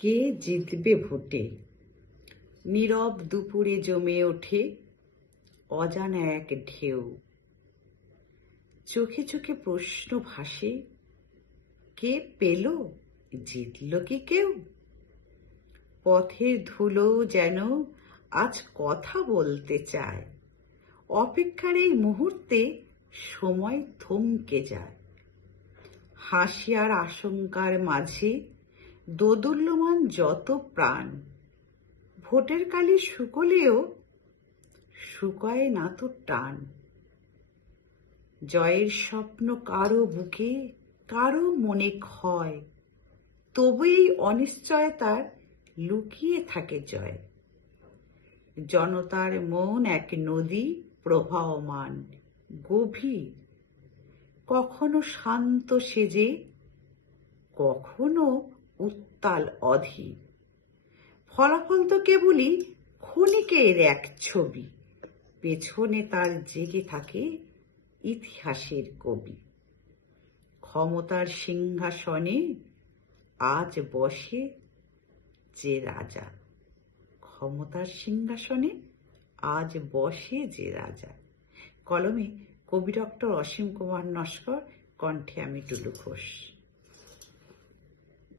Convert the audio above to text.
কে জিতবে ভোটে? নীরব দুপুরে জমে ওঠে অজানা এক ঢেউ। চোখে চোখে প্রশ্ন ভাসে, কে পেল, জিতল কি কেউ? পথের ধুলো যেন আজ কথা বলতে চায়। অপেক্ষার এই মুহূর্তে সময় থমকে যায়। হাসি আর আশঙ্কার মাঝে দোদুল্যমান যত প্রাণ। ভোটের কালি শুকলেও শুকায় না তো টান। জয়ের স্বপ্ন কারো বুকে, কারো মনে ক্ষয়, তবু এই অনিশ্চয়তার লুকিয়ে থাকে জয়। জনতার মন এক নদী, প্রবাহমান গভীর, কখনো শান্ত সেজে, কখনো উত্তাল অধীর। ফলাফল তো কেবলই ক্ষণিকের এক ছবি, পেছনে তার জেগে থাকে ইতিহাসের কবি। ক্ষমতার সিংহাসনে আজ বসে যে রাজা, ক্ষমতার সিংহাসনে আজ বসে যে রাজা। কলমে কবি ডক্টর অসীম কুমার নস্কর, কণ্ঠে আমি টুলু ঘোষ।